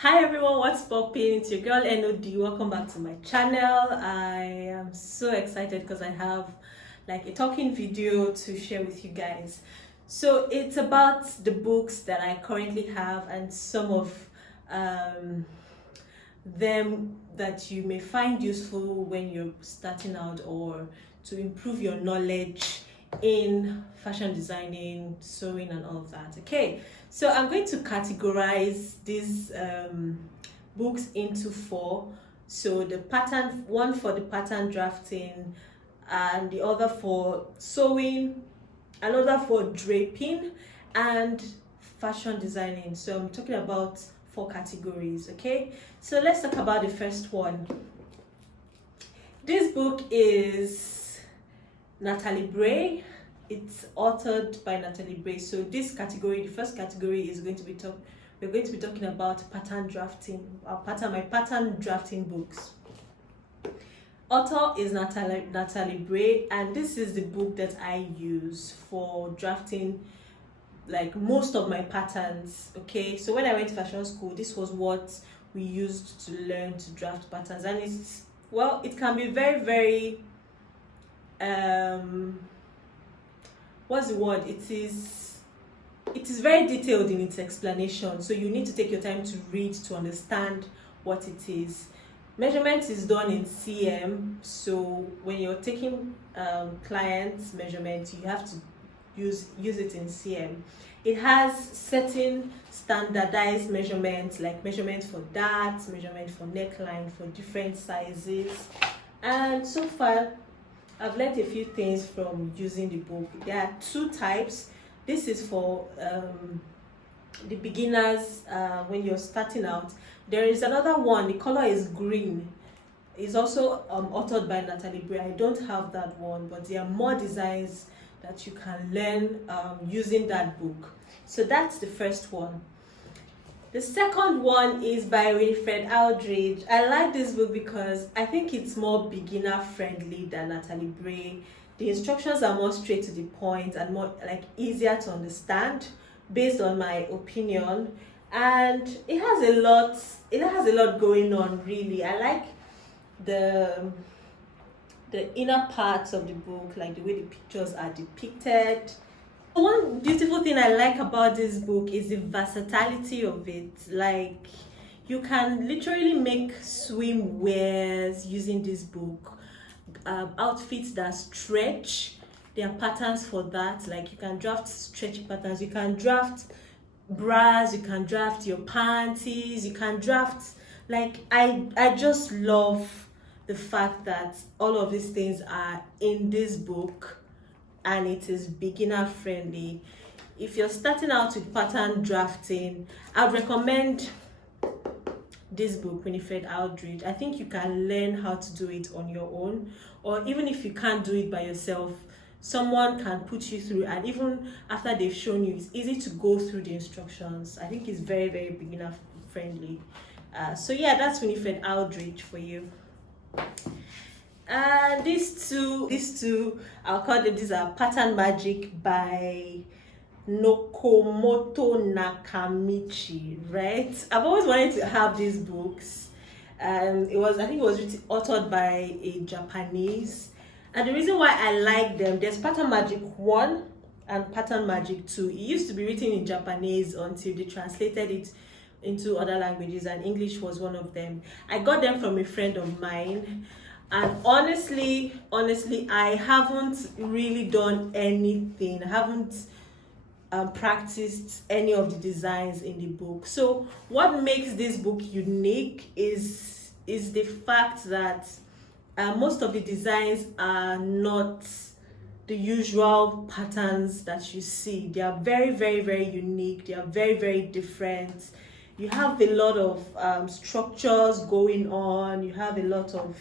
Hi everyone, what's popping? It's your girl NOD. Welcome back to my channel. I am so excited because I have like a talking video to share with you guys. So it's about the books that I currently have and some of them that you may find useful when you're starting out or to improve your knowledge in fashion designing, sewing, and all of that. Okay, so I'm going to categorize these books into four. So the pattern, one for the pattern drafting, and the other for sewing, another for draping, and fashion designing. So I'm talking about four categories. Okay, so let's talk about the first one. This book is Natalie Bray. It's authored by Natalie Bray. So this category, the first category, is going to be we're going to be talking about pattern drafting, my pattern drafting books. Author is Natalie Bray, and this is the book that I use for drafting like most of my patterns. Okay, so when I went to fashion school, this was what we used to learn to draft patterns, and it can be very what's the word, it is very detailed in its explanation, so you need to take your time to read to understand what it is. Measurement is done in cm, so when you're taking clients measurements, you have to use it in cm. It has certain standardized measurements, like measurement for darts, measurement for neckline for different sizes. And so far I've learned a few things from using the book. There are two types. This is for the beginners, when you're starting out. There is another one, the color is green. It's also authored by Natalie Bray. I don't have that one, but there are more designs that you can learn using that book. So that's the first one. The second one is by Winifred Aldridge. I like this book because I think it's more beginner friendly than Natalie Bray. The instructions are more straight to the point and more like easier to understand based on my opinion, and it has a lot going on really. I like the inner parts of the book, like the way the pictures are depicted. One beautiful thing I like about this book is the versatility of it. Like, you can literally make swimwears using this book, outfits that stretch. There are patterns for that, like you can draft stretchy patterns, you can draft bras, you can draft your panties, you can draft, like, I just love the fact that all of these things are in this book, and it is beginner friendly. If you're starting out with pattern drafting, I would recommend this book, Winifred Aldridge. I think you can learn how to do it on your own, or even if you can't do it by yourself, someone can put you through, and even after they've shown you, it's easy to go through the instructions. I think it's very beginner friendly. So yeah, that's Winifred Aldridge for you. These two, I'll call them, these are Pattern Magic by Nokomoto Nakamichi, right? I've always wanted to have these books. I think it was authored by a Japanese, and the reason why I like them, there's Pattern Magic 1 and Pattern Magic 2. It used to be written in Japanese until they translated it into other languages, and English was one of them. I got them from a friend of mine. And honestly, I haven't really done anything. I haven't practiced any of the designs in the book. So what makes this book unique is the fact that most of the designs are not the usual patterns that you see. They are very unique. They are very different. You have a lot of structures going on. You have a lot of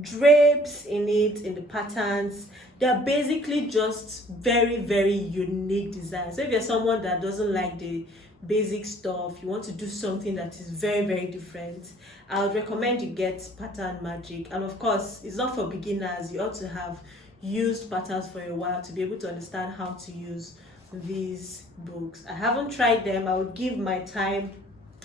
drapes in the patterns. They are basically just very unique designs. So if you're someone that doesn't like the basic stuff, you want to do something that is very different, I would recommend you get Pattern Magic. And of course, it's not for beginners. You ought to have used patterns for a while to be able to understand how to use these books. I haven't tried them. I would give my time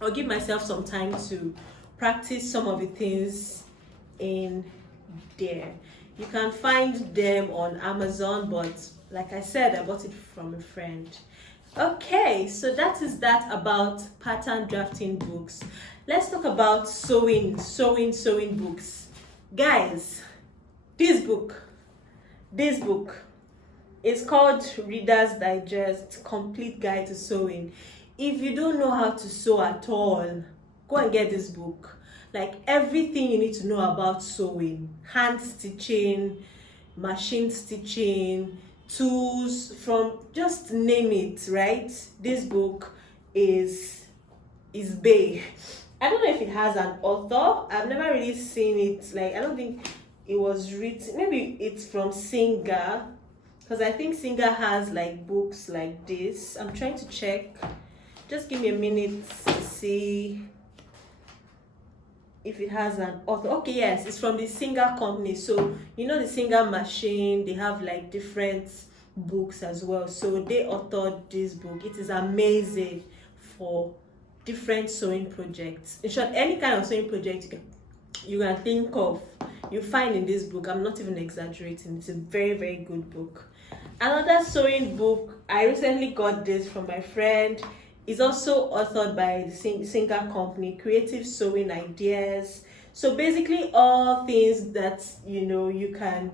I'll give myself some time to practice some of the things in there. You can find them on Amazon, but like I said, I bought it from a friend. Okay, so that is that about pattern drafting books. Let's talk about sewing books. Guys, this book is called Reader's Digest Complete Guide to Sewing. If you don't know how to sew at all, go and get this book. Like everything you need to know about sewing, hand stitching, machine stitching, tools, from just name it, right? This book is big. I don't know if it has an author. I've never really seen it. Like, I don't think it was written. Maybe it's from Singer, because I think Singer has like books like this. I'm trying to check. Just give me a minute to see if it has an author. Okay, yes, it's from the Singer company. So you know the Singer machine, they have like different books as well. So they authored this book. It is amazing for different sewing projects. In short, any kind of sewing project you can think of, you find in this book. I'm not even exaggerating. It's a very, very good book. Another sewing book, I recently got this from my friend. It's also authored by the Singer company, Creative Sewing Ideas. So basically all things that you can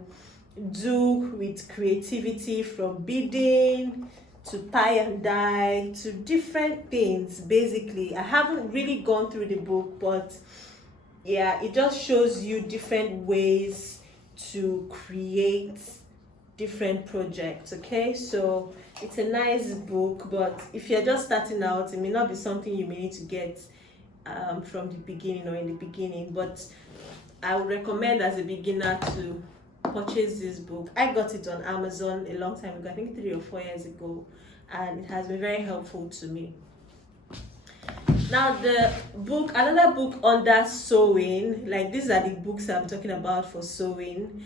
do with creativity, from beading to tie and dye to different things. Basically, I haven't really gone through the book, but yeah, it just shows you different ways to create different projects. Okay, so it's a nice book, but if you're just starting out, it may not be something you may need to get from the beginning or in the beginning, but I would recommend as a beginner to purchase this book. I got it on Amazon a long time ago, I think 3 or 4 years ago, and it has been very helpful to me. Now the book, another book under sewing, like these are the books I'm talking about for sewing,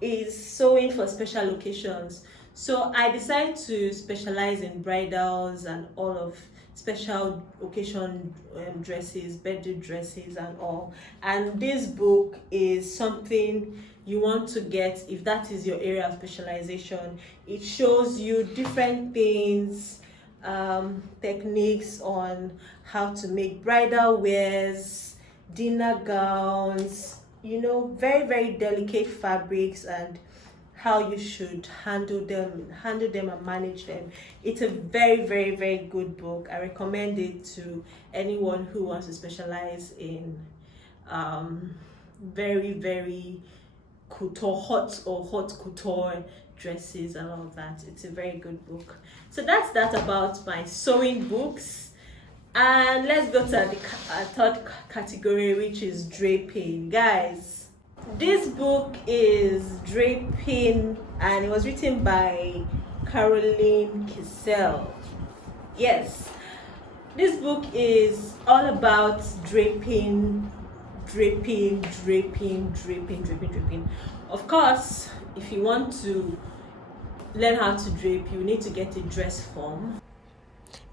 is Sewing for Special Occasions. So I decided to specialize in bridals and all of special occasion dresses, birthday dresses and all. And this book is something you want to get if that is your area of specialization. It shows you different things, techniques on how to make bridal wears, dinner gowns, very, very delicate fabrics, and how you should handle them and manage them. It's a very, very, very good book. I recommend it to anyone who wants to specialize in very, very hot couture dresses and all of that. It's a very good book. So that's that about my sewing books. And let's go to the third category, which is draping. Guys, this book is Draping, and it was written by Caroline Kissel. Yes, this book is all about draping. Of course, if you want to learn how to drape, you need to get a dress form.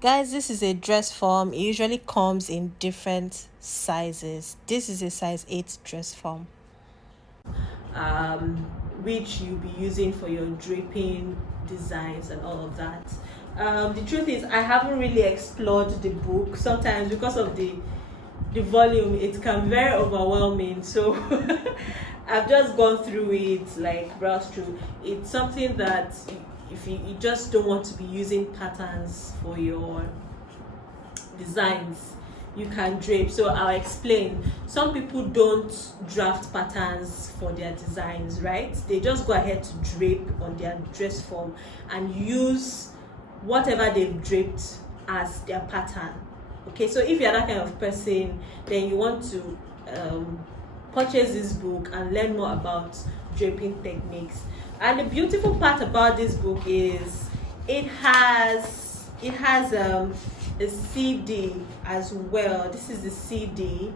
Guys, this is a dress form. It usually comes in different sizes. This is a size 8 dress form, which you'll be using for your draping designs and all of that. The truth is, I haven't really explored the book. Sometimes because of the volume, it can be very overwhelming, so I've just gone through it, like browsed through. It's something that if you just don't want to be using patterns for your designs, you can drape. So I'll explain. Some people don't draft patterns for their designs, right? They just go ahead to drape on their dress form and use whatever they've draped as their pattern. Okay, so if you're that kind of person, then you want to purchase this book and learn more about draping techniques. And the beautiful part about this book is it has a CD as well. This is the CD.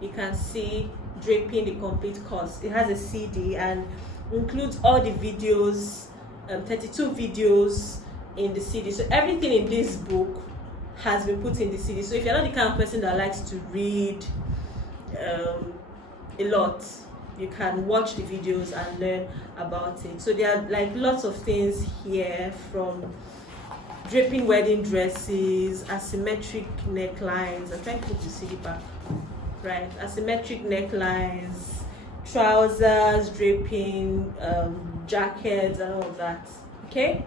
You can see Draping the Complete Course. It has a CD and includes all the videos, 32 videos in the CD. So everything in this book has been put in the CD. So if you're not the kind of person that likes to read a lot, you can watch the videos and learn about it. So there are like lots of things here, from draping wedding dresses, asymmetric necklines. I'm trying to put the CD back, right? Asymmetric necklines, trousers, draping, jackets, and all of that. Okay,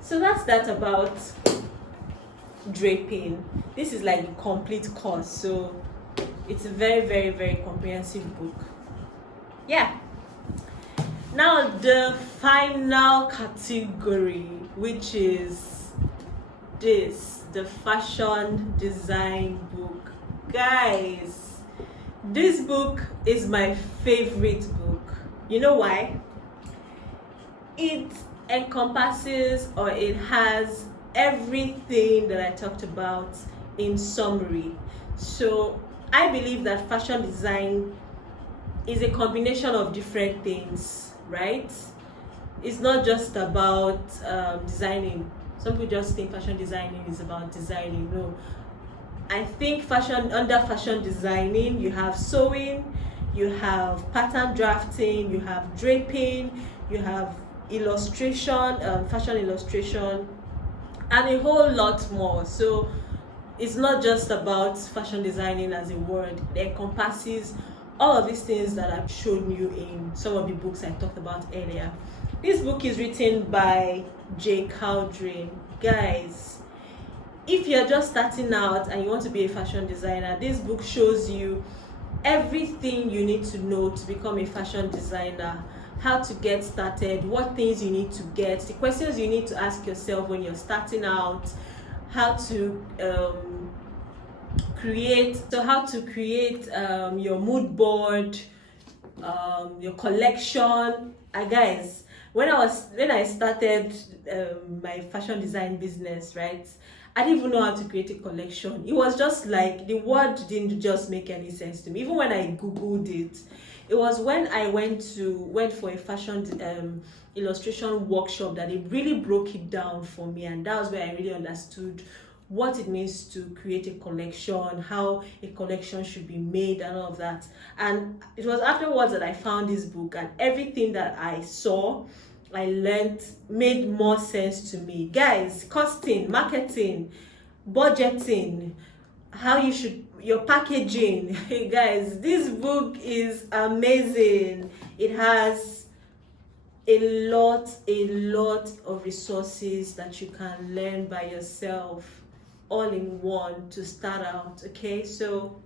so that's that about draping. This is like a complete course, so it's a very, very, very comprehensive book. Yeah. Now the final category, which is this, the fashion design book. Guys, this book is my favorite book. You know why? It encompasses, or it has everything that I talked about in summary. So I believe that fashion design is a combination of different things, right? It's not just about designing. Some people just think fashion designing is about designing. No, I think under fashion designing, you have sewing, you have pattern drafting, you have draping, you have illustration, fashion illustration, and a whole lot more. So it's not just about fashion designing as a word. It encompasses all of these things that I've shown you in some of the books I talked about earlier. This book is written by J. Caldrin. Guys, if you're just starting out and you want to be a fashion designer, this book shows you everything you need to know to become a fashion designer, how to get started, what things you need to get, the questions you need to ask yourself when you're starting out, how to create your mood board, your collection. Guys, when I started my fashion design business, right, I didn't even know how to create a collection. It was just like the word didn't just make any sense to me. Even when I googled it, it was when I went for a fashion illustration workshop that it really broke it down for me, and that was where I really understood what it means to create a collection, how a collection should be made, and all of that. And it was afterwards that I found this book, and everything that I saw, I learned, made more sense to me. Guys, costing, marketing, budgeting, your packaging. Hey guys, this book is amazing. It has a lot of resources that you can learn by yourself, all in one, to start out. Okay, so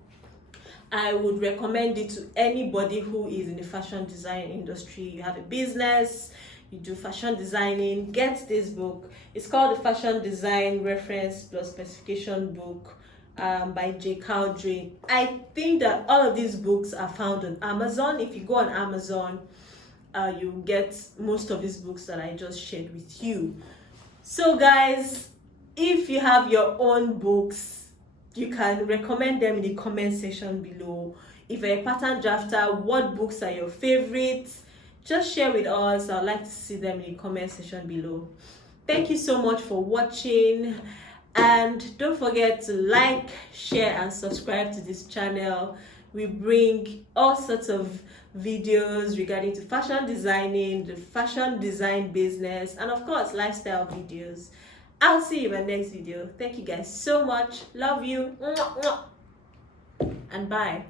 I would recommend it to anybody who is in the fashion design industry. You have a business, you do fashion designing, get this book. It's called the Fashion Design Reference Plus Specification Book by J. Caldrin. I think that all of these books are found on Amazon. If you go on Amazon, you get most of these books that I just shared with you. So guys, if you have your own books, you can recommend them in the comment section below. If you're a pattern drafter, what books are your favorites? Just share with us. I'd like to see them in the comment section below. Thank you so much for watching, and don't forget to like, share, and subscribe to this channel. We bring all sorts of videos regarding to fashion designing, the fashion design business, and of course lifestyle videos. I'll see you in my next video. Thank you guys so much. Love you. And bye.